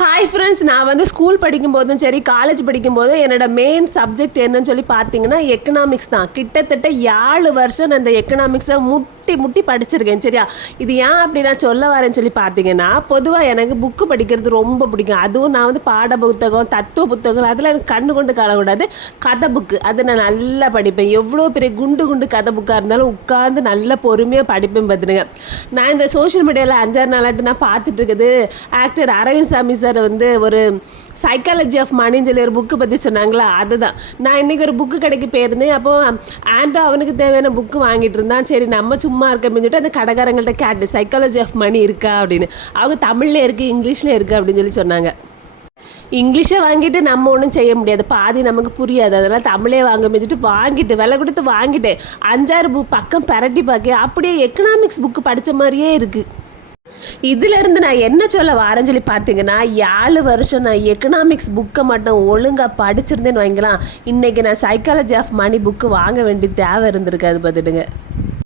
Hi friends, நான் வந்து school படிக்கும்போதும் சரி காலேஜ் படிக்கும்போதும் என்னோட மெயின் சப்ஜெக்ட் என்னன்னு சொல்லி பார்த்தீங்கன்னா எக்கனாமிக்ஸ் தான். கிட்டத்தட்ட 7 வருஷம் நான் இந்த எக்கனாமிக்ஸை முட்டி முட்டி படிச்சிருக்கேன். சரியா, இது ஏன் அப்படி நான் சொல்ல வரேன்னு சொல்லி பார்த்தீங்கன்னா, பொதுவாக எனக்கு புக்கு படிக்கிறது ரொம்ப பிடிக்கும். அதுவும் நான் வந்து பாட புத்தகம், தத்துவ புத்தகம் அதில் எனக்கு கண்ணு கொண்டு காணக்கூடாது. கதை புக்கு அது நான் நல்லா படிப்பேன். எவ்வளோ பெரிய குண்டு குண்டு கதை புக்காக இருந்தாலும் உட்காந்து நல்லா பொறுமையாக படிப்பேன். பார்த்துடுங்க, நான் இந்த சோஷியல் மீடியாவில் 5-6 நாளாட்டு நான் பார்த்துட்டு இருக்குது ஆக்டர் அரவிந்த் சாமி சார் வந்து ஒரு சைக்காலஜி ஆஃப் மணின்னு சொல்லி ஒரு புக்கு பற்றி சொன்னாங்களா, அதுதான். நான் இன்றைக்கி ஒரு புக்கு கடைக்கு போயிருந்தேன். அப்போ ஆண்டோ அவனுக்கு தேவையான புக்கு வாங்கிட்டு இருந்தான். சரி, நம்ம சும்மா இருக்க சொல்லிட்டு அந்த கடைக்காரங்கள்ட்ட கேட்டு சைக்காலஜி ஆஃப் மணி இருக்கா அப்படின்னு. அவங்க தமிழில் இருக்குது, இங்கிலீஷில் இருக்குது அப்படின்னு சொல்லி சொன்னாங்க. இங்கிலீஷை வாங்கிட்டு நம்ம ஒன்றும் செய்ய முடியாது, பாதி நமக்கு புரியாது. அதனால் தமிழே வாங்க வச்சுட்டு வாங்கிட்டு விலை கொடுத்து வாங்கிட்டு 5-6 பக்கம் பரட்டி பார்க்க அப்படியே எக்கனாமிக்ஸ் புக்கு படித்த மாதிரியே இருக்குது. இதிலேருந்து நான் என்ன சொல்ல வரேன்னு சொல்லி பார்த்தீங்கன்னா, 7 வருஷம் நான் எக்கனாமிக்ஸ் புக்கை மட்டும் ஒழுங்காக படிச்சிருந்தேன்னு வைங்களாம், இன்றைக்கி நான் சைக்காலஜி ஆஃப் மணி புக்கு வாங்க வேண்டிய தேவை இருந்திருக்காது. பார்த்துடுங்க.